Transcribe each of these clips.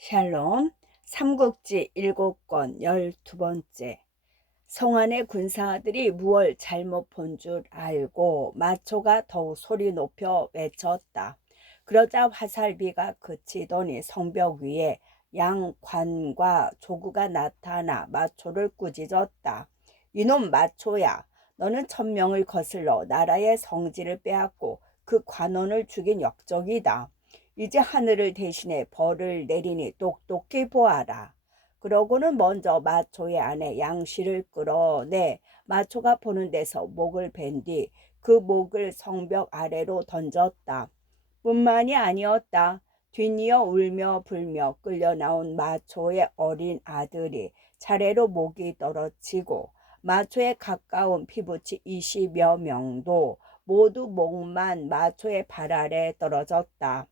샬롬, 삼국지 7권 12번째. 성안의 군사들이 무얼 잘못 본 줄 알고 마초가 더욱 소리 높여 외쳤다. 그러자 화살비가 그치더니 성벽 위에 양관과 조구가 나타나 마초를 꾸짖었다. 이놈 마초야, 너는 천명을 거슬러 나라의 성지를 빼앗고 그 관원을 죽인 역적이다. 이제 하늘을 대신해 벌을 내리니 똑똑히 보아라. 그러고는 먼저 마초의 아내 양씨를 끌어내 마초가 보는 데서 목을 벤 뒤 그 목을 성벽 아래로 던졌다. 뿐만이 아니었다. 뒤이어 울며 불며 끌려 나온 마초의 어린 아들이 차례로 목이 떨어지고 마초에 가까운 피부치 20여 명도 모두 목만 마초의 발 아래 떨어졌다.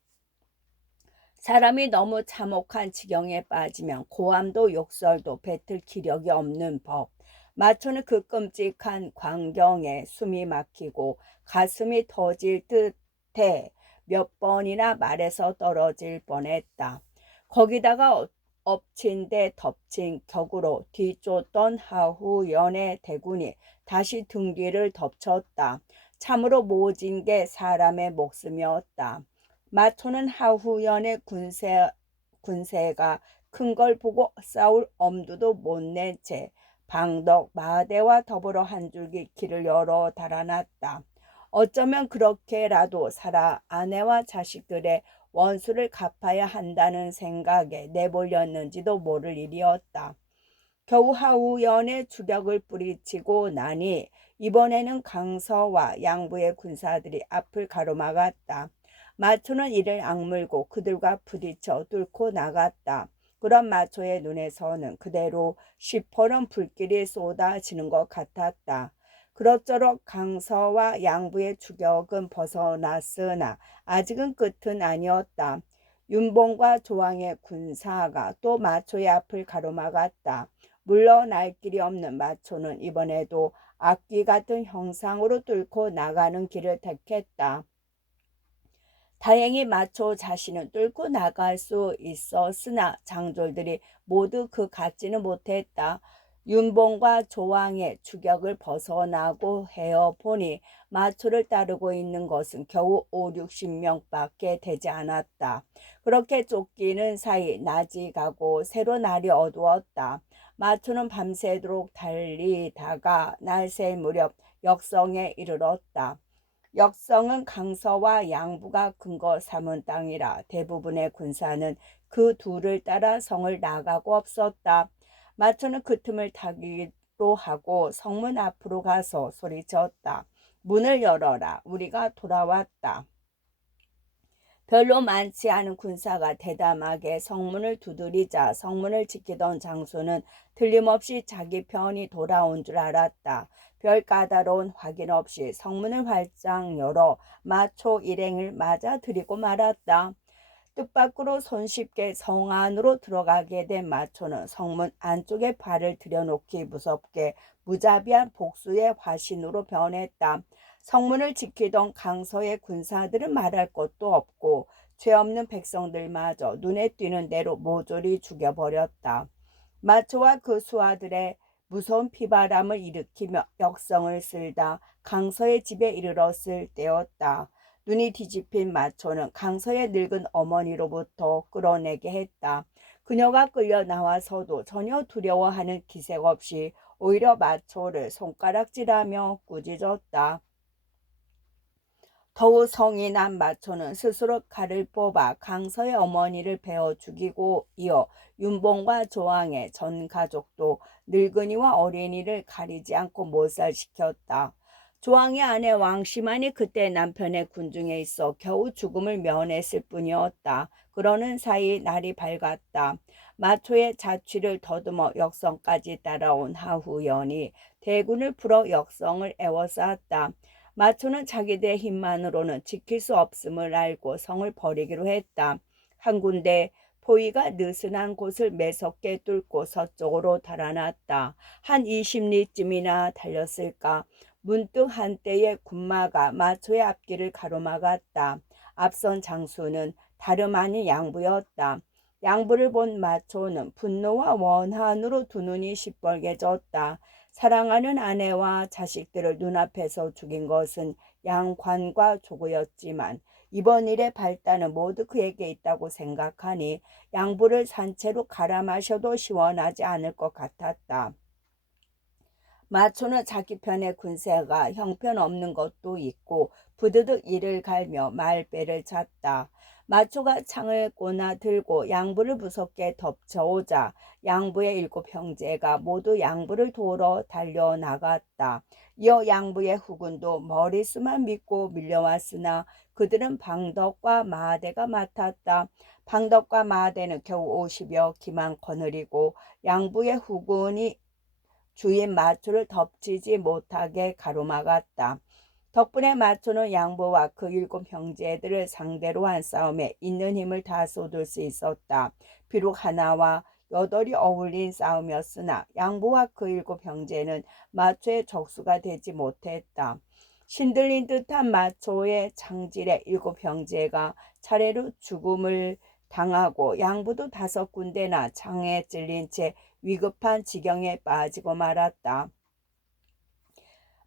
사람이 너무 참혹한 지경에 빠지면 고함도 욕설도 뱉을 기력이 없는 법. 마초는 그 끔찍한 광경에 숨이 막히고 가슴이 터질 듯해 몇 번이나 말에서 떨어질 뻔했다. 거기다가 엎친 데 덮친 격으로 뒤쫓던 하후연의 대군이 다시 등 뒤를 덮쳤다. 참으로 모진 게 사람의 목숨이었다. 마초는 하후연의 군세가 큰 걸 보고 싸울 엄두도 못 낸 채 방덕 마대와 더불어 한 줄기 길을 열어 달아났다. 어쩌면 그렇게라도 살아 아내와 자식들의 원수를 갚아야 한다는 생각에 내몰렸는지도 모를 일이었다. 겨우 하우연의 주력을 뿌리치고 나니 이번에는 강서와 양부의 군사들이 앞을 가로막았다. 마초는 이를 악물고 그들과 부딪혀 뚫고 나갔다. 그런 마초의 눈에서는 그대로 시퍼런 불길이 쏟아지는 것 같았다. 그럭저럭 강서와 양부의 추격은 벗어났으나 아직은 끝은 아니었다. 윤봉과 조왕의 군사가 또 마초의 앞을 가로막았다. 물러날 길이 없는 마초는 이번에도 악귀 같은 형상으로 뚫고 나가는 길을 택했다. 다행히 마초 자신은 뚫고 나갈 수 있었으나 장졸들이 모두 그 같지는 못했다. 윤봉과 조왕의 추격을 벗어나고 헤어보니 마초를 따르고 있는 것은 겨우 5, 60명밖에 되지 않았다. 그렇게 쫓기는 사이 낮이 가고 새로 날이 어두웠다. 마초는 밤새도록 달리다가 날새 무렵 역성에 이르렀다. 역성은 강서와 양부가 근거 삼은 땅이라 대부분의 군사는 그 둘을 따라 성을 나가고 없었다. 마초는 그 틈을 타기로 하고 성문 앞으로 가서 소리쳤다. 문을 열어라. 우리가 돌아왔다. 별로 많지 않은 군사가 대담하게 성문을 두드리자 성문을 지키던 장수는 틀림없이 자기 편이 돌아온 줄 알았다. 별 까다로운 확인 없이 성문을 활짝 열어 마초 일행을 맞아들이고 말았다. 뜻밖으로 손쉽게 성 안으로 들어가게 된 마초는 성문 안쪽에 발을 들여놓기 무섭게 무자비한 복수의 화신으로 변했다. 성문을 지키던 강서의 군사들은 말할 것도 없고 죄 없는 백성들마저 눈에 띄는 대로 모조리 죽여버렸다. 마초와 그 수하들의 무서운 피바람을 일으키며 역성을 쓸다 강서의 집에 이르렀을 때였다. 눈이 뒤집힌 마초는 강서의 늙은 어머니로부터 끌어내게 했다. 그녀가 끌려 나와서도 전혀 두려워하는 기색 없이 오히려 마초를 손가락질하며 꾸짖었다. 더욱 성이 난 마초는 스스로 칼을 뽑아 강서의 어머니를 베어 죽이고 이어 윤봉과 조왕의 전 가족도 늙은이와 어린이를 가리지 않고 몰살시켰다. 조왕의 아내 왕씨만이 그때 남편의 군중에 있어 겨우 죽음을 면했을 뿐이었다. 그러는 사이 날이 밝았다. 마초의 자취를 더듬어 역성까지 따라온 하후연이 대군을 풀어 역성을 에워쌌다. 마초는 자기들의 힘만으로는 지킬 수 없음을 알고 성을 버리기로 했다. 한 군데 포위가 느슨한 곳을 매섭게 뚫고 서쪽으로 달아났다. 한 20리쯤이나 달렸을까. 문득 한때의 군마가 마초의 앞길을 가로막았다. 앞선 장수는 다름 아닌 양부였다. 양부를 본 마초는 분노와 원한으로 두 눈이 시뻘개졌다. 사랑하는 아내와 자식들을 눈앞에서 죽인 것은 양관과 조구였지만 이번 일의 발단은 모두 그에게 있다고 생각하니 양부를 산채로 갈아 마셔도 시원하지 않을 것 같았다. 마초는 자기 편의 군세가 형편없는 것도 있고 부드득 이를 갈며 말배를 찼다. 마초가 창을 꼬나 들고 양부를 무섭게 덮쳐오자 양부의 7형제가 모두 양부를 도우러 달려나갔다. 이어 양부의 후군도 머리수만 믿고 밀려왔으나 그들은 방덕과 마대가 맡았다. 방덕과 마대는 겨우 50여 기만 거느리고 양부의 후군이 주인 마초를 덮치지 못하게 가로막았다. 덕분에 마초는 양부와 그 7형제들을 상대로 한 싸움에 있는 힘을 다 쏟을 수 있었다. 비록 하나와 8이 어울린 싸움이었으나 양부와 그 7형제는 마초의 적수가 되지 못했다. 신들린 듯한 마초의 창질에 7형제가 차례로 죽음을 당하고 양부도 5군데나 창에 찔린 채 위급한 지경에 빠지고 말았다.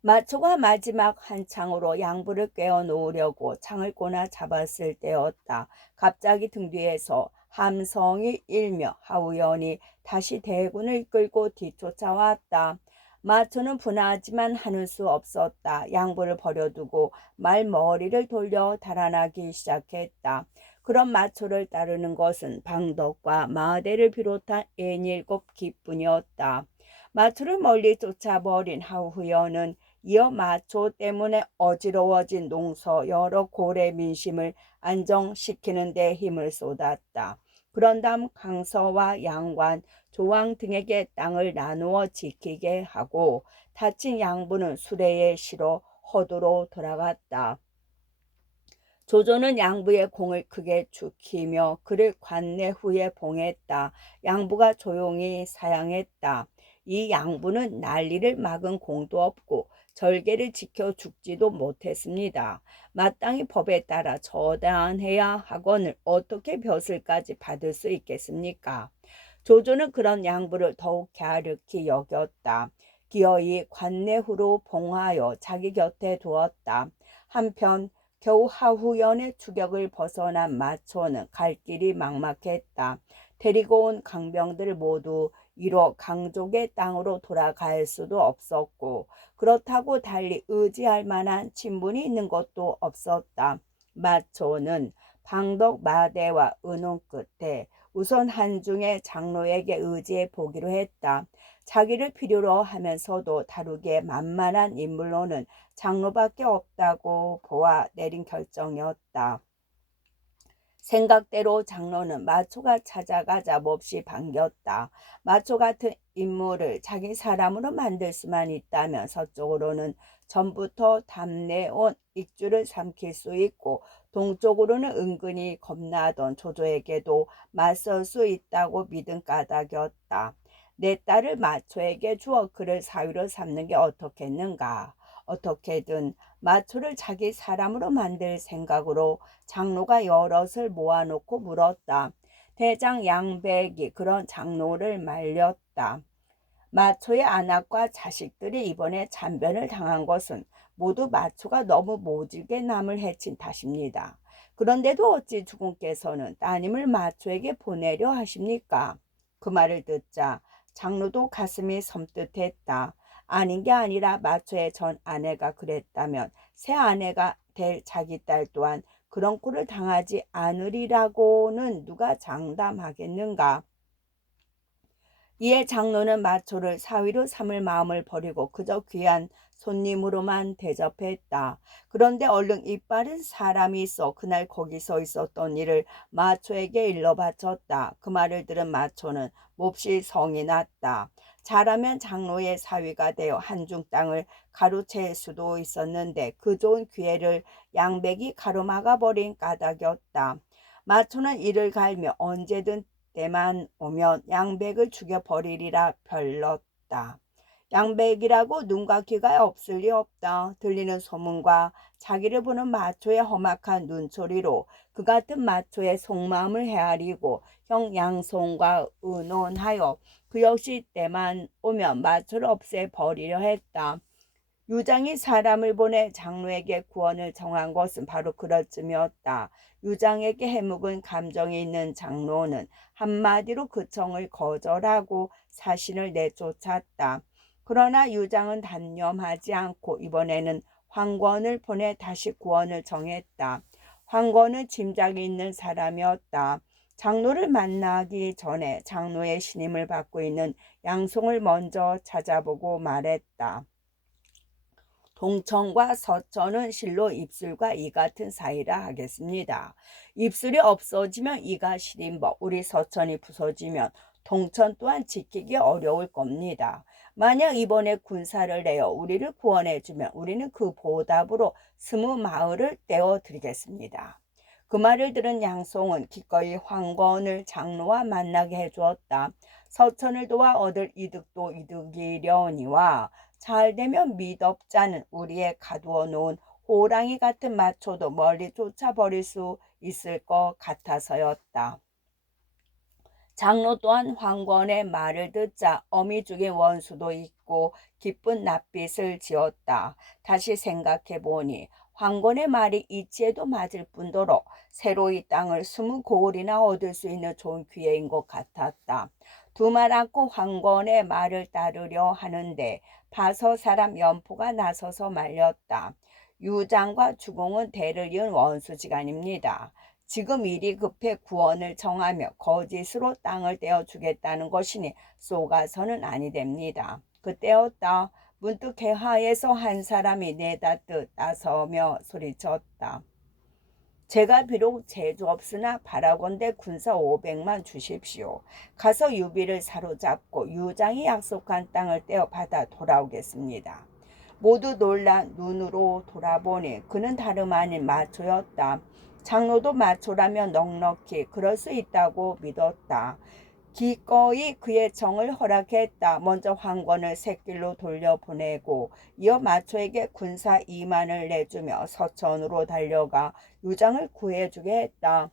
마초가 마지막 한 창으로 양부를 꿰어 놓으려고 창을 꼬나 잡았을 때였다. 갑자기 등 뒤에서 함성이 일며 하우연이 다시 대군을 끌고 뒤쫓아왔다. 마초는 분하지만 하는 수 없었다. 양부를 버려두고 말머리를 돌려 달아나기 시작했다. 그런 마초를 따르는 것은 방덕과 마대를 비롯한 7기뿐이었다. 마초를 멀리 쫓아버린 하우연은 이어 마초 때문에 어지러워진 농서 여러 고래 민심을 안정시키는 데 힘을 쏟았다. 그런 다음 강서와 양관, 조왕 등에게 땅을 나누어 지키게 하고 다친 양부는 수레에 실어 허도로 돌아갔다. 조조는 양부의 공을 크게 죽히며 그를 관내 후에 봉했다. 양부가 조용히 사양했다. 이 양부는 난리를 막은 공도 없고 절개를 지켜 죽지도 못했습니다. 마땅히 법에 따라 처단해야 하거늘 어떻게 벼슬까지 받을 수 있겠습니까? 조조는 그런 양부를 더욱 갸륵히 여겼다. 기어이 관내후로 봉하여 자기 곁에 두었다. 한편 겨우 하후연의 추격을 벗어난 마초는 갈 길이 막막했다. 데리고 온 강병들 모두 이로 강족의 땅으로 돌아갈 수도 없었고 그렇다고 달리 의지할 만한 친분이 있는 것도 없었다. 마초는 방덕 마대와 의논 끝에 우선 한중의 장로에게 의지해 보기로 했다. 자기를 필요로 하면서도 다루기에 만만한 인물로는 장로밖에 없다고 보아 내린 결정이었다. 생각대로 장로는 마초가 찾아가자 몹시 반겼다. 마초 같은 인물을 자기 사람으로 만들 수만 있다면 서쪽으로는 전부터 담내온 익주를 삼킬 수 있고 동쪽으로는 은근히 겁나던 조조에게도 맞설 수 있다고 믿은 까닭이었다. 내 딸을 마초에게 주어 그를 사위로 삼는 게 어떻겠는가. 어떻게든 마초를 자기 사람으로 만들 생각으로 장로가 여럿을 모아놓고 물었다. 대장 양백이 그런 장로를 말렸다. 마초의 안악과 자식들이 이번에 잔변을 당한 것은 모두 마초가 너무 모질게 남을 해친 탓입니다. 그런데도 어찌 주공께서는 따님을 마초에게 보내려 하십니까? 그 말을 듣자 장로도 가슴이 섬뜩했다. 아닌 게 아니라 마초의 전 아내가 그랬다면 새 아내가 될 자기 딸 또한 그런 꼴을 당하지 않으리라고는 누가 장담하겠는가. 이에 장로는 마초를 사위로 삼을 마음을 버리고 그저 귀한 손님으로만 대접했다. 그런데 얼른 이빠른 사람이 있어 그날 거기 서 있었던 일을 마초에게 일러 바쳤다. 그 말을 들은 마초는 몹시 성이 났다. 잘하면 장로의 사위가 되어 한중 땅을 가로챌 수도 있었는데 그 좋은 기회를 양백이 가로막아 버린 까닭이었다. 마초는 이를 갈며 언제든 때만 오면 양백을 죽여버리리라 별렀다. 양백이라고 눈과 귀가 없을 리 없다. 들리는 소문과 자기를 보는 마초의 험악한 눈초리로 그 같은 마초의 속마음을 헤아리고 형 양송과 의논하여 그 역시 때만 오면 마초를 없애버리려 했다. 유장이 사람을 보내 장로에게 구원을 정한 것은 바로 그럴 쯤이었다. 유장에게 해묵은 감정이 있는 장로는 한마디로 그 청을 거절하고 사신을 내쫓았다. 그러나 유장은 단념하지 않고 이번에는 황권을 보내 다시 구원을 정했다. 황권은 짐작이 있는 사람이었다. 장로를 만나기 전에 장로의 신임을 받고 있는 양송을 먼저 찾아보고 말했다. 동천과 서천은 실로 입술과 이 같은 사이라 하겠습니다. 입술이 없어지면 이가 시린 법, 우리 서천이 부서지면 동천 또한 지키기 어려울 겁니다. 만약 이번에 군사를 내어 우리를 구원해주면 우리는 그 보답으로 20마을을 떼어드리겠습니다. 그 말을 들은 양송은 기꺼이 황건을 장로와 만나게 해주었다. 서천을 도와 얻을 이득도 이득이려니와 잘되면 미덥자는 우리의 가두어 놓은 호랑이 같은 마초도 멀리 쫓아버릴 수 있을 것 같아서였다. 장로 또한 황권의 말을 듣자 어미 죽인 원수도 있고 기쁜 낯빛을 지었다. 다시 생각해보니 황권의 말이 이치에도 맞을 뿐더러 새로 이 땅을 20고을이나 얻을 수 있는 좋은 기회인 것 같았다. 두 말 않고 황권의 말을 따르려 하는데 바서 사람 연포가 나서서 말렸다. 유장과 주공은 대를 이은 원수지간입니다. 지금 일이 급해 구원을 정하며 거짓으로 땅을 떼어주겠다는 것이니 쏘가서는 아니 됩니다. 그때였다. 문득 개하에서 한 사람이 내닫듯 나서며 소리쳤다. 제가 비록 재주 없으나 바라건대 군사 500만 주십시오. 가서 유비를 사로잡고 유장이 약속한 땅을 떼어 받아 돌아오겠습니다. 모두 놀란 눈으로 돌아보니 그는 다름 아닌 마초였다. 장로도 마초라면 넉넉히 그럴 수 있다고 믿었다. 기꺼이 그의 정을 허락했다. 먼저 황권을 샛길로 돌려보내고 이어 마초에게 군사 2만을 내주며 서천으로 달려가 유장을 구해주게 했다.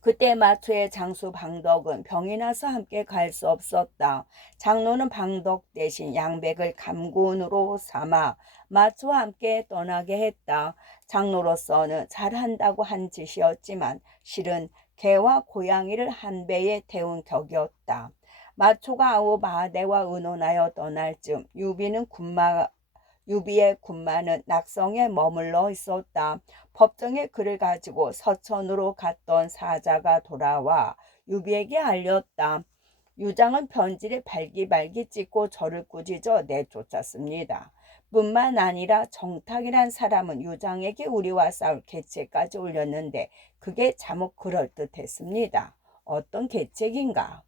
그때 마초의 장수 방덕은 병이 나서 함께 갈 수 없었다. 장로는 방덕 대신 양백을 감군으로 삼아 마초와 함께 떠나게 했다. 장로로서는 잘한다고 한 짓이었지만 실은 개와 고양이를 한 배에 태운 격이었다. 마초가 아우 마대와 의논하여 떠날 즈음 유비의 군마는 낙성에 머물러 있었다. 법정에 그를 가지고 서천으로 갔던 사자가 돌아와 유비에게 알렸다. 유장은 편지를 발기발기 찍고 저를 꾸짖어 내쫓았습니다. 뿐만 아니라 정탁이란 사람은 유장에게 우리와 싸울 계책까지 올렸는데 그게 참혹 그럴듯했습니다. 어떤 계책인가?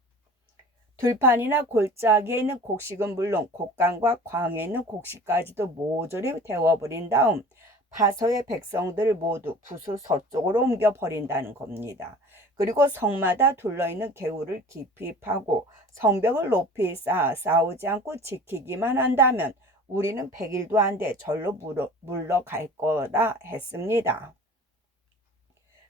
들판이나 골짜기에 있는 곡식은 물론 곡간과 광에 있는 곡식까지도 모조리 태워버린 다음 파서의 백성들을 모두 부수 서쪽으로 옮겨버린다는 겁니다. 그리고 성마다 둘러있는 개울을 깊이 파고 성벽을 높이 쌓아 싸우지 않고 지키기만 한다면 우리는 100일도 안 돼 절로 물러갈 거라 했습니다.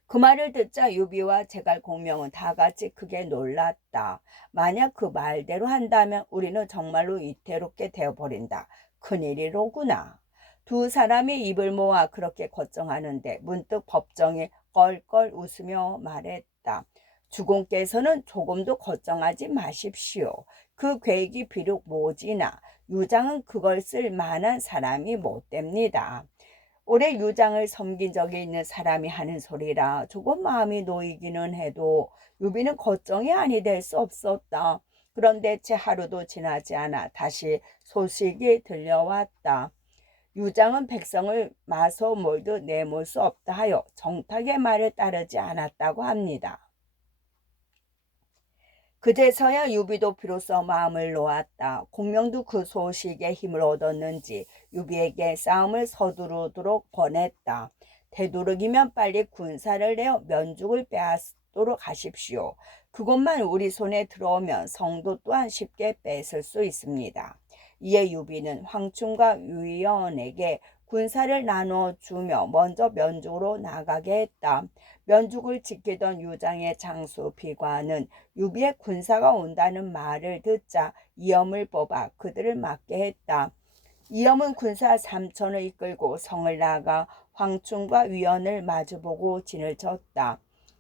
그 말을 듣자 유비와 제갈공명은 다 같이 크게 놀랐다. 만약 그 말대로 한다면 우리는 정말로 위태롭게 되어버린다. 큰일이로구나. 두 사람이 입을 모아 그렇게 걱정하는데 문득 법정이 껄껄 웃으며 말했다. 주공께서는 조금도 걱정하지 마십시오. 그 계획이 비록 모지나 유장은 그걸 쓸 만한 사람이 못 됩니다. 오래 유장을 섬긴 적이 있는 사람이 하는 소리라 조금 마음이 놓이기는 해도 유비는 걱정이 아니 될 수 없었다. 그런데 채 하루도 지나지 않아 다시 소식이 들려왔다. 유장은 백성을 마소 몰듯 내몰 수 없다 하여 정탁의 말을 따르지 않았다고 합니다. 그제서야 유비도 비로소 마음을 놓았다. 공명도 그 소식에 힘을 얻었는지 유비에게 싸움을 서두르도록 권했다. 되도록이면 빨리 군사를 내어 면죽을 빼앗도록 하십시오. 그것만 우리 손에 들어오면 성도 또한 쉽게 뺏을 수 있습니다. 이에 유비는 황충과 유연에게 군사를 나눠주며 먼저 면죽으로 나가게 했다. 면죽을 지키던 유장의 장수 비관은 유비의 군사가 온다는 말을 듣자 이엄을 뽑아 그들을 막게 했다. 이엄은 군사 3천을 이끌고 성을 나가 황충과 유연을 마주보고 진을 쳤다.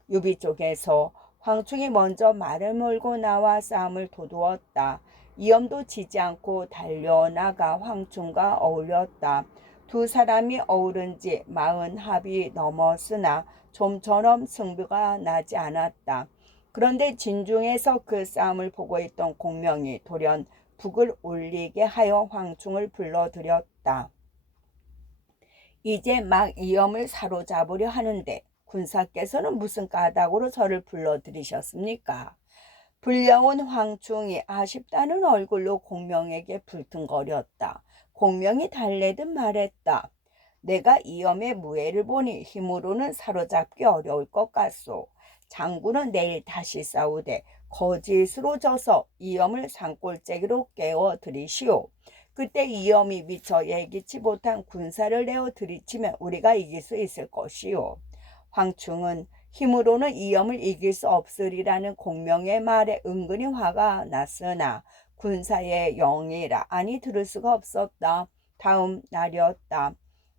유비 쪽에서 황충이 먼저 말을 몰고 나와 싸움을 도두었다. 이엄도 지지 않고 달려나가 황충과 어울렸다. 두 사람이 어우른 지 40합이 넘었으나 좀처럼 승부가 나지 않았다. 그런데 진중에서 그 싸움을 보고 있던 공명이 돌연 북을 올리게 하여 황충을 불러들였다. 이제 막 이엄을 사로잡으려 하는데 군사께서는 무슨 까닭으로 저를 불러들이셨습니까? 불려온 황충이 아쉽다는 얼굴로 공명에게 불퉁거렸다. 공명이 달래듯 말했다. 내가 이엄의 무예를 보니 힘으로는 사로잡기 어려울 것 같소. 장군은 내일 다시 싸우되 거짓으로 져서 이엄을 산골짜기로 깨워들이시오. 그때 이엄이 미처 예기치 못한 군사를 내어 들이치면 우리가 이길 수 있을 것이오. 황충은 힘으로는 이엄을 이길 수 없으리라는 공명의 말에 은근히 화가 났으나 군사의 영이라 아니 들을 수가 없었다. 다음 날이었다.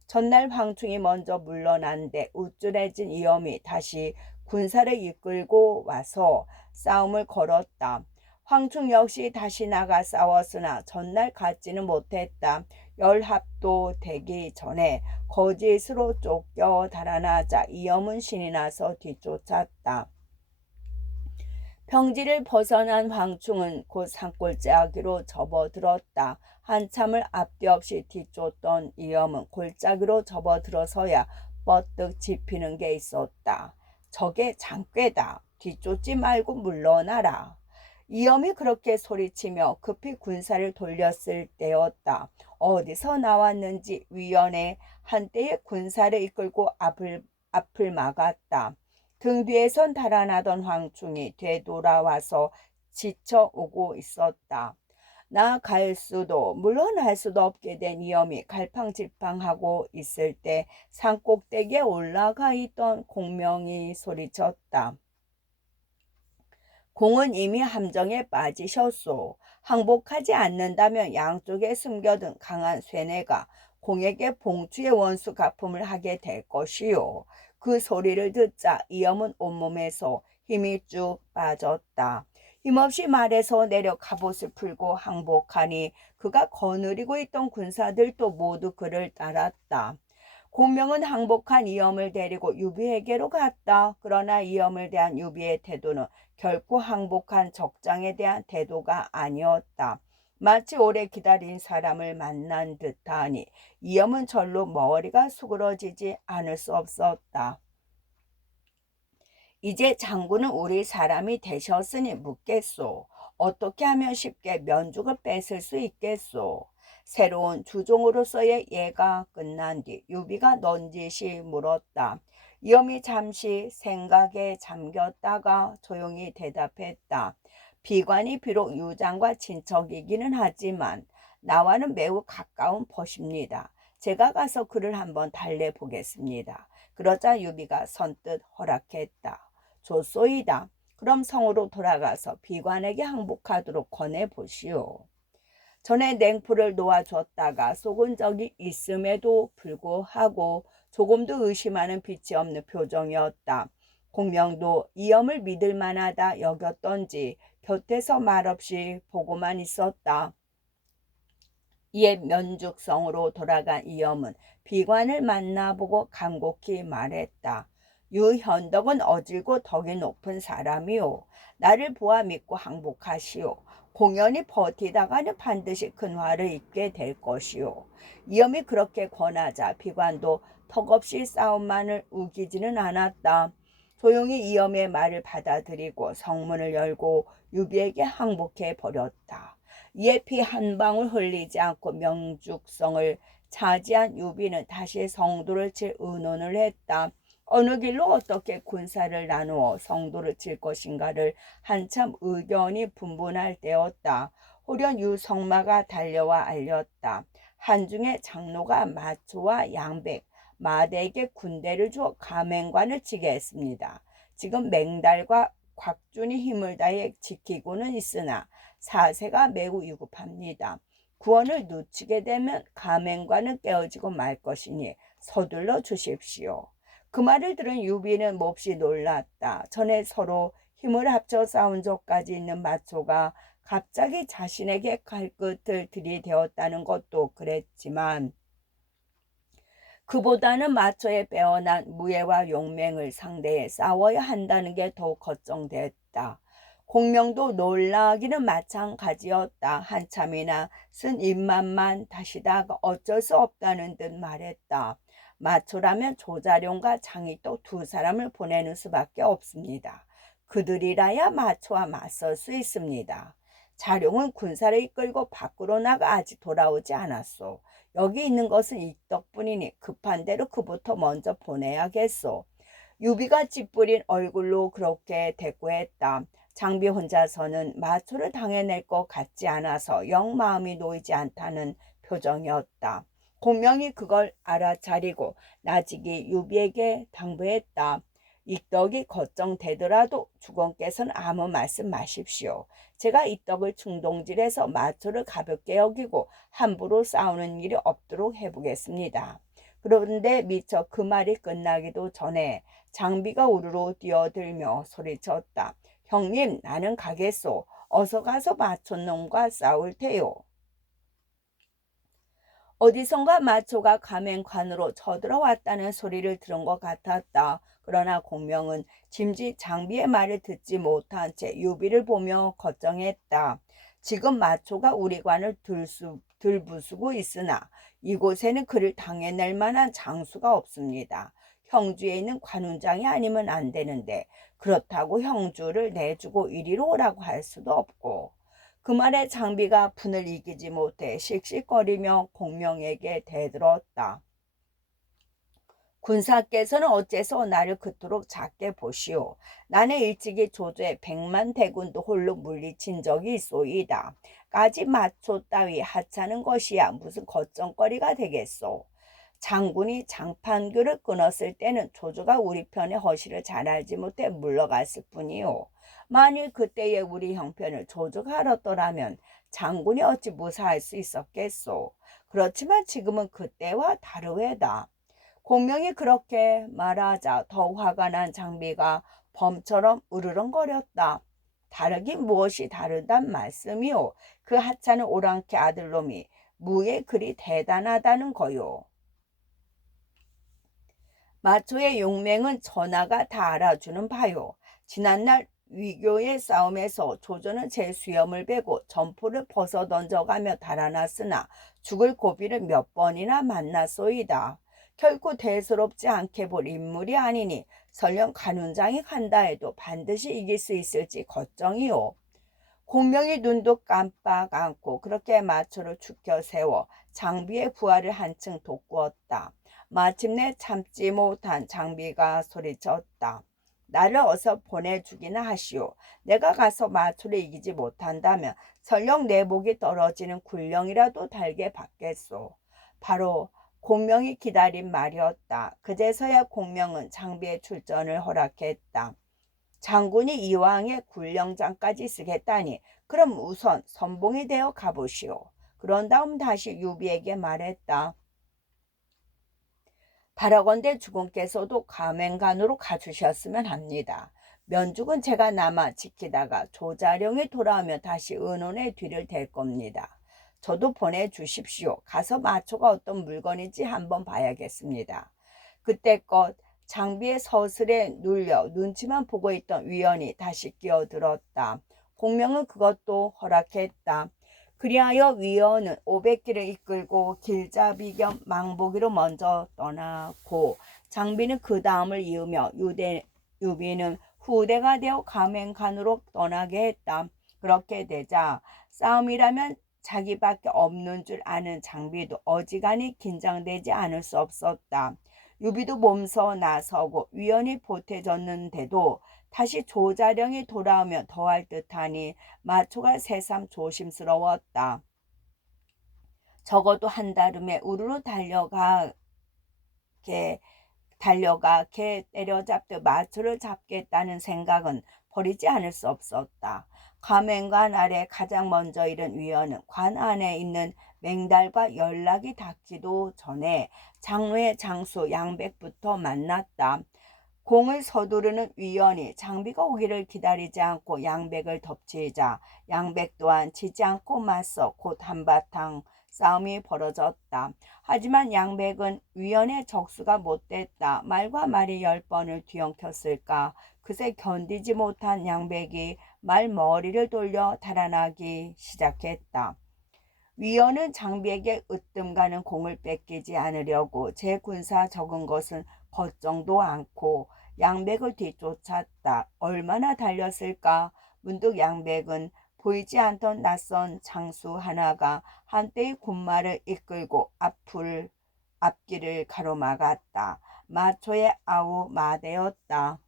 전날 황충이 먼저 물러난데 우쭐해진 이엄이 다시 군사를 이끌고 와서 싸움을 걸었다. 황충 역시 다시 나가 싸웠으나 전날 같지는 못했다. 열합도 되기 전에 거짓으로 쫓겨 달아나자 이엄은 신이 나서 뒤쫓았다. 평지를 벗어난 황충은 곧 산골짜기로 접어들었다. 한참을 앞뒤 없이 뒤쫓던 이엄은 골짜기로 접어들어서야 뻗뜩 짚히는 게 있었다. 저게 장꾀다. 뒤쫓지 말고 물러나라. 이엄이 그렇게 소리치며 급히 군사를 돌렸을 때였다. 어디서 나왔는지 위원회 한때의 군사를 이끌고 앞을 막았다. 등 뒤에선 달아나던 황충이 되돌아와서 지쳐오고 있었다. 나갈 수도 물러날 수도 없게 된 이엄이 갈팡질팡하고 있을 때 산꼭대기에 올라가 있던 공명이 소리쳤다. 공은 이미 함정에 빠지셨소. 항복하지 않는다면 양쪽에 숨겨둔 강한 쇠뇌가 공에게 봉추의 원수 갚음을 하게 될 것이요. 그 소리를 듣자 이엄은 온몸에서 힘이 쭉 빠졌다. 힘없이 말에서 내려 갑옷을 풀고 항복하니 그가 거느리고 있던 군사들도 모두 그를 따랐다. 공명은 항복한 이엄을 데리고 유비에게로 갔다. 그러나 이엄을 대한 유비의 태도는 결코 항복한 적장에 대한 태도가 아니었다. 마치 오래 기다린 사람을 만난 듯하니 이엄은 절로 머리가 수그러지지 않을 수 없었다. 이제 장군은 우리 사람이 되셨으니 묻겠소. 어떻게 하면 쉽게 면죽을 뺏을 수 있겠소. 새로운 주종으로서의 예가 끝난 뒤 유비가 넌지시 물었다. 이엄이 잠시 생각에 잠겼다가 조용히 대답했다. 비관이 비록 유장과 친척이기는 하지만 나와는 매우 가까운 벗입니다. 제가 가서 그를 한번 달래보겠습니다. 그러자 유비가 선뜻 허락했다. 좋소이다. 그럼 성으로 돌아가서 비관에게 항복하도록 권해보시오. 전에 냉포를 놓아줬다가 속은 적이 있음에도 불구하고 조금도 의심하는 빛이 없는 표정이었다. 공명도 이엄을 믿을 만하다 여겼던지 곁에서 말없이 보고만 있었다. 이에 면죽성으로 돌아간 이엄은 비관을 만나보고 간곡히 말했다. 유현덕은 어질고 덕이 높은 사람이오. 나를 보아 믿고 항복하시오. 공연히 버티다가는 반드시 큰 화를 입게 될 것이오. 이엄이 그렇게 권하자 비관도 턱없이 싸움만을 우기지는 않았다. 조용히 이엄의 말을 받아들이고 성문을 열고 유비에게 항복해 버렸다. 이에 피 한 방울 흘리지 않고 명죽성을 차지한 유비는 다시 성도를 칠 의논을 했다. 어느 길로 어떻게 군사를 나누어 성도를 칠 것인가를 한참 의견이 분분할 때였다. 호련 유성마가 달려와 알렸다. 한중의 장로가 마초와 양백, 마대에게 군대를 주어 가맹관을 치게 했습니다. 지금 맹달과 곽준이 힘을 다해 지키고는 있으나 사세가 매우 위급합니다. 구원을 늦추게 되면 가맹관은 깨어지고 말 것이니 서둘러 주십시오. 그 말을 들은 유비는 몹시 놀랐다. 전에 서로 힘을 합쳐 싸운 적까지 있는 마초가 갑자기 자신에게 칼끝을 들이대었다는 것도 그랬지만 그보다는 마초의 빼어난 무예와 용맹을 상대해 싸워야 한다는 게 더욱 걱정됐다. 공명도 놀라기는 마찬가지였다. 한참이나 쓴 입만만 다시다가 어쩔 수 없다는 듯 말했다. 마초라면 조자룡과 장익도 두 사람을 보내는 수밖에 없습니다. 그들이라야 마초와 맞설 수 있습니다. 자룡은 군사를 이끌고 밖으로 나가 아직 돌아오지 않았소. 여기 있는 것은 이떡뿐이니 급한 대로 그부터 먼저 보내야겠소. 유비가 찌푸린 얼굴로 그렇게 대꾸했다. 장비 혼자서는 마초를 당해낼 것 같지 않아서 영 마음이 놓이지 않다는 표정이었다. 공명이 그걸 알아차리고 나직이 유비에게 당부했다. 이떡이 걱정되더라도 주공께서는 아무 말씀 마십시오. 제가 이떡을 충동질해서 마초를 가볍게 여기고 함부로 싸우는 일이 없도록 해보겠습니다. 그런데 미처 그 말이 끝나기도 전에 장비가 우르르 뛰어들며 소리쳤다. 형님, 나는 가겠소. 어서 가서 마초놈과 싸울 테요. 어디선가 마초가 가맹관으로 쳐들어왔다는 소리를 들은 것 같았다. 그러나 공명은 짐짓 장비의 말을 듣지 못한 채 유비를 보며 걱정했다. 지금 마초가 우리 관을 들부수고 있으나 이곳에는 그를 당해낼 만한 장수가 없습니다. 형주에 있는 관운장이 아니면 안 되는데 그렇다고 형주를 내주고 이리로 오라고 할 수도 없고. 그 말에 장비가 분을 이기지 못해 씩씩거리며 공명에게 대들었다. 군사께서는 어째서 나를 그토록 작게 보시오. 나는 일찍이 조조의 100만 대군도 홀로 물리친 적이 있소이다. 까지 마초 따위 하찮은 것이야 무슨 걱정거리가 되겠소. 장군이 장판교를 끊었을 때는 조조가 우리 편의 허실을 잘 알지 못해 물러갔을 뿐이요. 만일 그때의 우리 형편을 조조가 알았더라면 장군이 어찌 무사할 수 있었겠소. 그렇지만 지금은 그때와 다르외다. 공명이 그렇게 말하자 더욱 화가 난 장비가 범처럼 으르렁거렸다. 다르긴 무엇이 다르단 말씀이오. 그 하찮은 오랑캐 아들놈이 무에 그리 대단하다는 거요. 마초의 용맹은 전하가 다 알아주는 바요. 지난날 위교의 싸움에서 조조는 제 수염을 베고 점포를 벗어 던져가며 달아났으나 죽을 고비를 몇 번이나 만났소이다. 결코 대수롭지 않게 볼 인물이 아니니 설령 관운장이 간다 해도 반드시 이길 수 있을지 걱정이요. 공명이 눈도 깜빡 않고 그렇게 마초를 죽여 세워 장비의 부하를 한층 돋구었다. 마침내 참지 못한 장비가 소리쳤다. 나를 어서 보내주기나 하시오. 내가 가서 마초를 이기지 못한다면 설령 내 목이 떨어지는 굴령이라도 달게 받겠소. 바로 공명이 기다린 말이었다. 그제서야 공명은 장비의 출전을 허락했다. 장군이 이왕에 굴령장까지 쓰겠다니 그럼 우선 선봉이 되어 가보시오. 그런 다음 다시 유비에게 말했다. 바라건대 주공께서도 가맹간으로 가주셨으면 합니다. 면죽은 제가 남아 지키다가 조자룡이 돌아오면 다시 은혼의 뒤를 댈 겁니다. 저도 보내주십시오. 가서 마초가 어떤 물건인지 한번 봐야겠습니다. 그때껏 장비의 서슬에 눌려 눈치만 보고 있던 위원이 다시 끼어들었다. 공명은 그것도 허락했다. 그리하여 위원은 500기를 이끌고 길잡이 겸 망보기로 먼저 떠나고 장비는 그 다음을 이으며 유비는 후대가 되어 가맹간으로 떠나게 했다. 그렇게 되자 싸움이라면 자기밖에 없는 줄 아는 장비도 어지간히 긴장되지 않을 수 없었다. 유비도 몸서 나서고 위원이 보태졌는데도 다시 조자령이 돌아오며 더할 듯하니 마초가 새삼 조심스러웠다. 적어도 한달음에 우르르 달려가 개 때려잡듯 마초를 잡겠다는 생각은 버리지 않을 수 없었다. 가맹관 아래 가장 먼저 잃은 위원은 관 안에 있는 맹달과 연락이 닿기도 전에 장로의 장수 양백부터 만났다. 공을 서두르는 위원이 장비가 오기를 기다리지 않고 양백을 덮치자 양백 또한 지지 않고 맞서 곧 한바탕 싸움이 벌어졌다. 하지만 양백은 위원의 적수가 못됐다. 말과 말이 10번을 뒤엉켰을까. 그새 견디지 못한 양백이 말머리를 돌려 달아나기 시작했다. 위원은 장비에게 으뜸 가는 공을 뺏기지 않으려고 제 군사 적은 것은 걱정도 않고 양백을 뒤쫓았다. 얼마나 달렸을까? 문득 양백은 보이지 않던 낯선 장수 하나가 한때의 군마를 이끌고 앞길을 가로막았다. 마초의 아우 마대였다.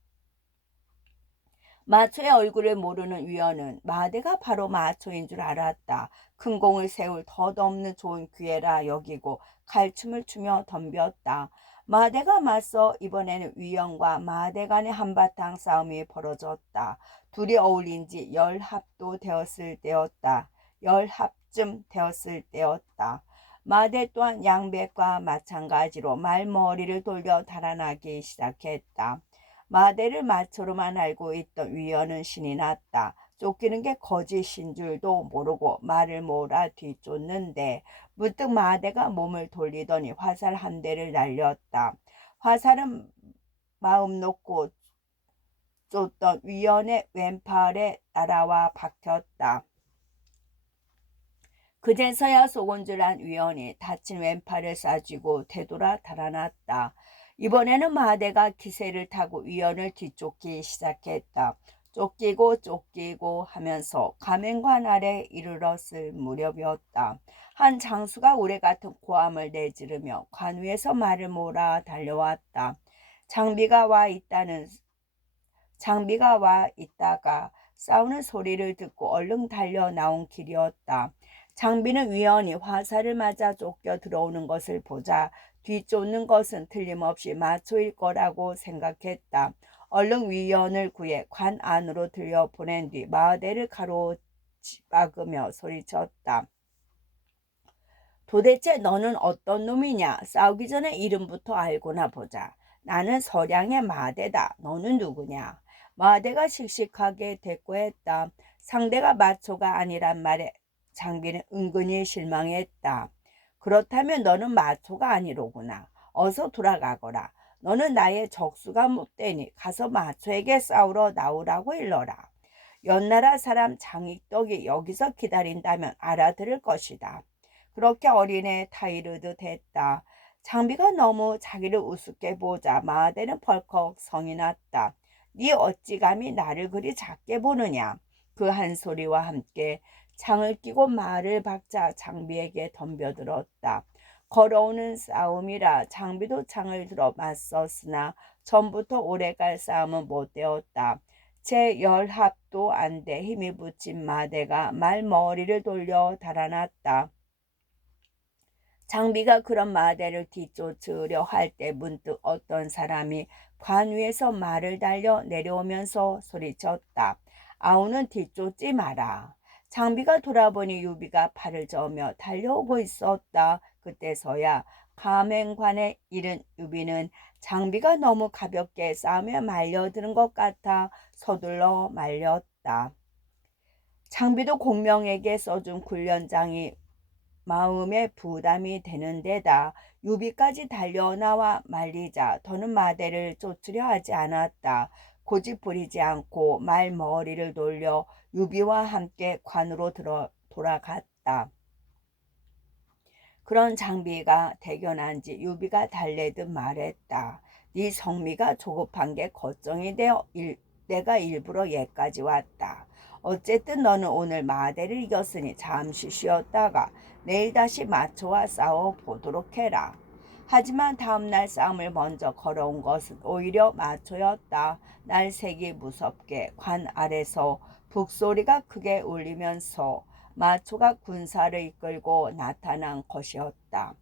마초의 얼굴을 모르는 위원은 마대가 바로 마초인 줄 알았다. 큰 공을 세울 덧없는 좋은 기회라 여기고 갈춤을 추며 덤볐다. 마대가 맞서 이번에는 위원과 마대 간의 한바탕 싸움이 벌어졌다. 둘이 어울린 지 10합도 되었을 때였다. 10합쯤 되었을 때였다. 마대 또한 양백과 마찬가지로 말머리를 돌려 달아나기 시작했다. 마대를 마초로만 알고 있던 위원은 신이 났다. 쫓기는 게 거짓인 줄도 모르고 말을 몰아 뒤쫓는데 문득 마대가 몸을 돌리더니 화살 한 대를 날렸다. 화살은 마음 놓고 쫓던 위원의 왼팔에 날아와 박혔다. 그제서야 속은 줄 안 위원이 다친 왼팔을 싸쥐고 되돌아 달아났다. 이번에는 마대가 기세를 타고 위원을 뒤쫓기 시작했다. 쫓기고 하면서 가맹관 아래 이르렀을 무렵이었다. 한 장수가 우레같은 고함을 내지르며 관 위에서 말을 몰아 달려왔다. 장비가 와 있다가 싸우는 소리를 듣고 얼른 달려 나온 길이었다. 장비는 위원이 화살을 맞아 쫓겨 들어오는 것을 보자 뒤쫓는 것은 틀림없이 마초일 거라고 생각했다. 얼른 위원을 구해 관 안으로 들여보낸 뒤 마대를 가로막으며 소리쳤다. 도대체 너는 어떤 놈이냐? 싸우기 전에 이름부터 알고나 보자. 나는 서량의 마대다. 너는 누구냐? 마대가 씩씩하게 대꾸했다. 상대가 마초가 아니란 말에 장비는 은근히 실망했다. 그렇다면 너는 마초가 아니로구나. 어서 돌아가거라. 너는 나의 적수가 못되니 가서 마초에게 싸우러 나오라고 일러라. 연나라 사람 장익덕이 여기서 기다린다면 알아들을 것이다. 그렇게 어린애 타이르듯 했다. 장비가 너무 자기를 우습게 보자 마대는 벌컥 성이 났다. 네 어찌 감히 나를 그리 작게 보느냐. 그 한 소리와 함께 창을 끼고 말을 박자 장비에게 덤벼들었다. 걸어오는 싸움이라 장비도 창을 들어 맞섰으나 전부터 오래갈 싸움은 못되었다. 제 10합도 안 돼 힘이 붙인 마대가 말머리를 돌려 달아났다. 장비가 그런 마대를 뒤쫓으려 할 때 문득 어떤 사람이 관 위에서 말을 달려 내려오면서 소리쳤다. 아우는 뒤쫓지 마라. 장비가 돌아보니 유비가 팔을 저으며 달려오고 있었다. 그때서야 가맹관에 이른 유비는 장비가 너무 가볍게 싸움에 말려드는 것 같아 서둘러 말렸다. 장비도 공명에게 써준 군련장이 마음에 부담이 되는 데다 유비까지 달려나와 말리자 더는 마대를 쫓으려 하지 않았다. 고집 부리지 않고 말머리를 돌려 유비와 함께 관으로 돌아갔다. 그런 장비가 대견한 지 유비가 달래듯 말했다. 네 성미가 조급한 게 걱정이 되어 내가 일부러 얘까지 왔다. 어쨌든 너는 오늘 마대를 이겼으니 잠시 쉬었다가 내일 다시 마초와 싸워 보도록 해라. 하지만 다음날 싸움을 먼저 걸어온 것은 오히려 마초였다. 날색이 무섭게 관 아래서 북소리가 크게 울리면서 마초가 군사를 이끌고 나타난 것이었다.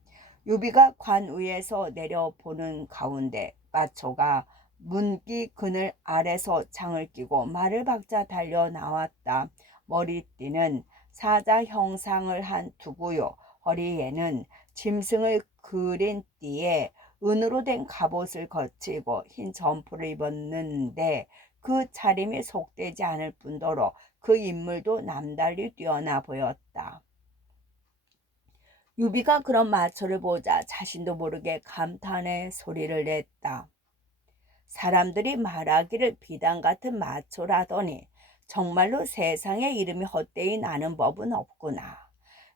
유비가 관 위에서 내려보는 가운데 마초가 문기 그늘 아래서 창을 끼고 말을 박자 달려 나왔다. 머리띠는 사자 형상을 한 두구요. 허리에는 짐승을 그린 띠에 은으로 된 갑옷을 거치고 흰 점프를 입었는데 그 차림이 속되지 않을 뿐더러 그 인물도 남달리 뛰어나 보였다. 유비가 그런 마초를 보자 자신도 모르게 감탄의 소리를 냈다. 사람들이 말하기를 비단 같은 마초라더니 정말로 세상에 이름이 헛되이 나는 법은 없구나.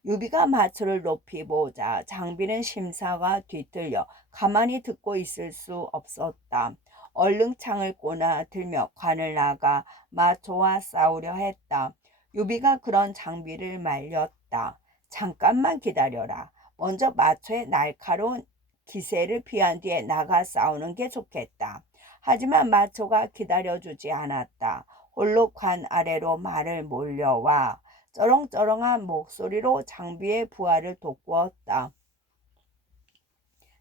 유비가 마초를 높이 보자 장비는 심사가 뒤틀려 가만히 듣고 있을 수 없었다. 얼른 창을 꼬나 들며 관을 나가 마초와 싸우려 했다. 유비가 그런 장비를 말렸다. 잠깐만 기다려라. 먼저 마초의 날카로운 기세를 피한 뒤에 나가 싸우는 게 좋겠다. 하지만 마초가 기다려주지 않았다. 홀로 관 아래로 말을 몰려와 쩌렁쩌렁한 목소리로 장비의 부하를 돋구었다.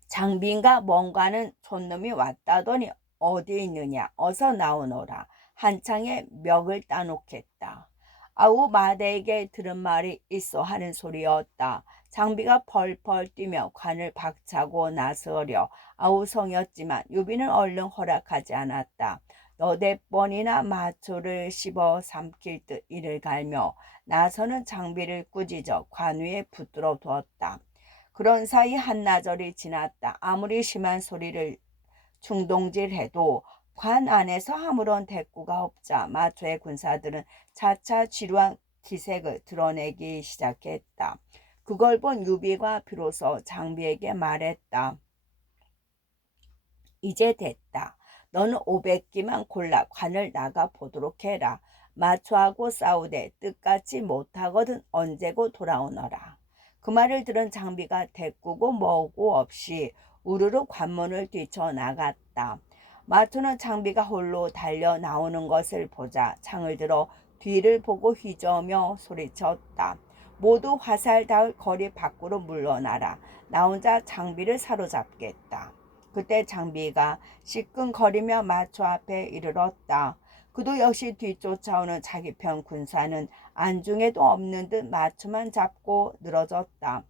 장비인가 뭔가는 촌놈이 왔다더니 어디 있느냐 어서 나오너라. 한창에 멱을 따놓겠다. 아우 마대에게 들은 말이 있어 하는 소리였다. 장비가 펄펄 뛰며 관을 박차고 나서려 아우성이었지만 유비는 얼른 허락하지 않았다. 너댓 번이나 마초를 씹어 삼킬 듯 이를 갈며 나서는 장비를 꾸짖어 관 위에 붙들어 두었다. 그런 사이 한나절이 지났다. 아무리 심한 소리를 중동질해도 관 안에서 아무런 대꾸가 없자 마초의 군사들은 차차 지루한 기색을 드러내기 시작했다. 그걸 본 유비가 비로소 장비에게 말했다. 이제 됐다. 너는 500기만 골라 관을 나가 보도록 해라. 마초하고 싸우되 뜻같이 못하거든 언제고 돌아오너라. 그 말을 들은 장비가 대꾸고 뭐고 없이 우르르 관문을 뛰쳐나갔다. 마초는 장비가 홀로 달려 나오는 것을 보자 창을 들어 뒤를 보고 휘저으며 소리쳤다. 모두 화살 닿을 거리 밖으로 물러나라. 나 혼자 장비를 사로잡겠다. 그때 장비가 시끈거리며 마초 앞에 이르렀다. 그도 역시 뒤쫓아오는 자기 편 군사는 안중에도 없는 듯 마초만 잡고 늘어졌다.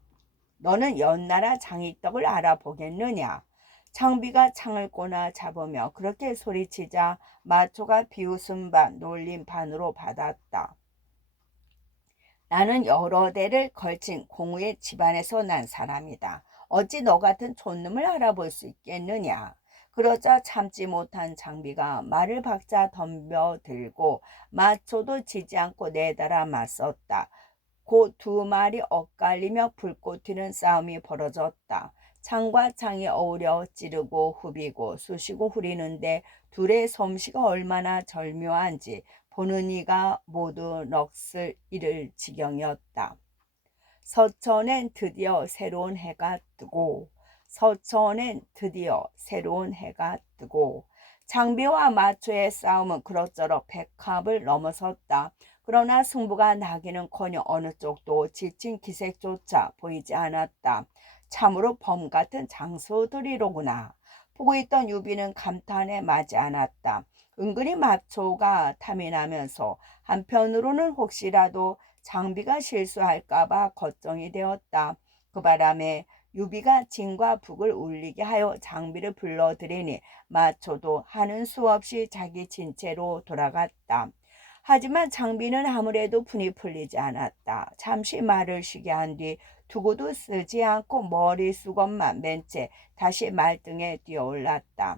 너는 연나라 장익덕을 알아보겠느냐? 장비가 창을 꼬나 잡으며 그렇게 소리치자 마초가 비웃음 반 놀림 반으로 받았다. 나는 여러 대를 걸친 공우의 집안에서 난 사람이다. 어찌 너 같은 촌놈을 알아볼 수 있겠느냐? 그러자 참지 못한 장비가 말을 박자 덤벼들고 마초도 지지 않고 내달아 맞섰다. 곧 두 마리 엇갈리며 불꽃 튀는 싸움이 벌어졌다. 창과 창이 어우려 찌르고 후비고 쑤시고 후리는데 둘의 솜씨가 얼마나 절묘한지 보는 이가 모두 넋을 잃을 지경이었다. 서천엔 드디어 새로운 해가 뜨고 장비와 마초의 싸움은 그럭저럭 백합을 넘어섰다. 그러나 승부가 나기는커녕 어느 쪽도 지친 기색조차 보이지 않았다. 참으로 범 같은 장수들이로구나. 보고 있던 유비는 감탄에 마지 않았다. 은근히 마초가 탐이 나면서 한편으로는 혹시라도 장비가 실수할까봐 걱정이 되었다. 그 바람에 유비가 진과 북을 울리게 하여 장비를 불러들이니 마초도 하는 수 없이 자기 진채로 돌아갔다. 하지만 장비는 아무래도 분이 풀리지 않았다. 잠시 말을 쉬게 한 뒤 두고도 쓰지 않고 머리수건만 맨 채 다시 말등에 뛰어올랐다.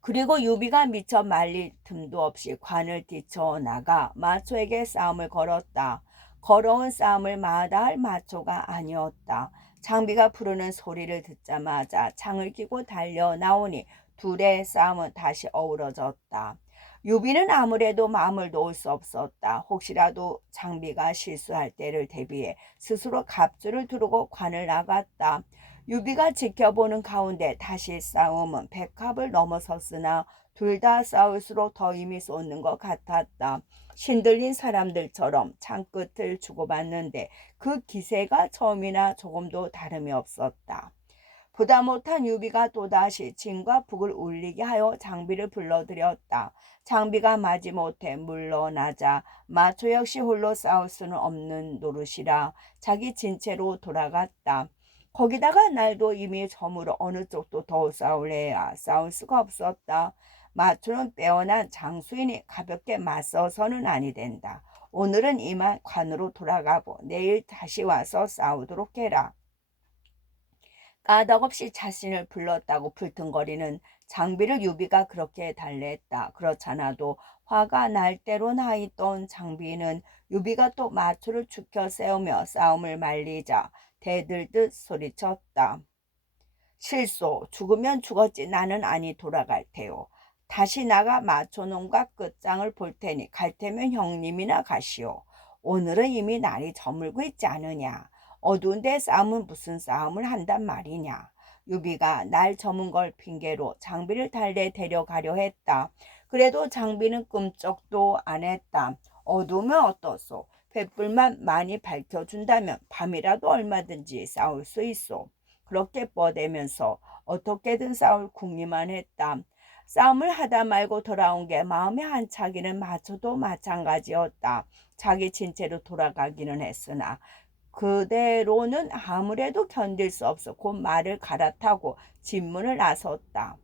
그리고 유비가 미처 말릴 틈도 없이 관을 뛰쳐나가 마초에게 싸움을 걸었다. 걸어온 싸움을 마다할 마초가 아니었다. 장비가 부르는 소리를 듣자마자 창을 끼고 달려 나오니 둘의 싸움은 다시 어우러졌다. 유비는 아무래도 마음을 놓을 수 없었다. 혹시라도 장비가 실수할 때를 대비해 스스로 갑주를 두르고 관을 나갔다. 유비가 지켜보는 가운데 다시 싸움은 백합을 넘어섰으나 둘 다 싸울수록 더 힘이 솟는 것 같았다. 신들린 사람들처럼 창끝을 주고받는데 그 기세가 처음이나 조금도 다름이 없었다. 보다 못한 유비가 또다시 진과 북을 울리게 하여 장비를 불러들였다. 장비가 마지못해 물러나자 마초 역시 홀로 싸울 수는 없는 노릇이라 자기 진채로 돌아갔다. 거기다가 날도 이미 저물어 어느 쪽도 더 싸울래야 싸울 수가 없었다. 마초는 빼어난 장수이니 가볍게 맞서서는 아니 된다. 오늘은 이만 관으로 돌아가고 내일 다시 와서 싸우도록 해라. 까닭없이 자신을 불렀다고 불퉁거리는 장비를 유비가 그렇게 달래했다. 그렇잖아도 화가 날 대로 나 있던 장비는 유비가 또 마초를 죽여 세우며 싸움을 말리자 대들듯 소리쳤다. 실소, 죽으면 죽었지 나는 아니 돌아갈 테요. 다시 나가 마초놈과 끝장을 볼 테니 갈 테면 형님이나 가시오. 오늘은 이미 날이 저물고 있지 않으냐. 어두운데 싸움은 무슨 싸움을 한단 말이냐. 유비가 날 저문 걸 핑계로 장비를 달래 데려가려 했다. 그래도 장비는 끔찍도 안 했다. 어두우면 어떻소? 횃불만 많이 밝혀준다면 밤이라도 얼마든지 싸울 수 있소. 그렇게 뻗대면서 어떻게든 싸울 궁리만 했다. 싸움을 하다 말고 돌아온 게 마음에 한차기는 마초도 마찬가지였다. 자기 친채로 돌아가기는 했으나 그대로는 아무래도 견딜 수 없어 곧 말을 갈아타고 진문을 나섰다.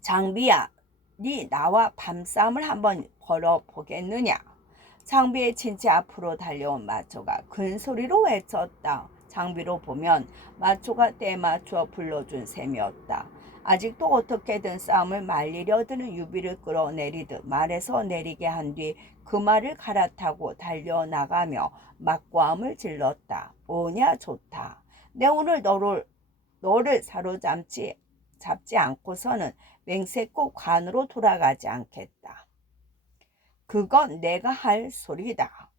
장비야, 네 나와 밤싸움을 한번 벌어보겠느냐? 장비의 친채 앞으로 달려온 마초가 큰 소리로 외쳤다. 장비로 보면 마초가 때 맞춰 불러준 셈이었다. 아직도 어떻게든 싸움을 말리려 드는 유비를 끌어내리듯 말에서 내리게 한 뒤 그 말을 갈아타고 달려나가며 막고함을 질렀다. 오냐 좋다. 내 오늘 너를 잡지 않고서는 맹세코 관으로 돌아가지 않겠다. 그건 내가 할 소리다.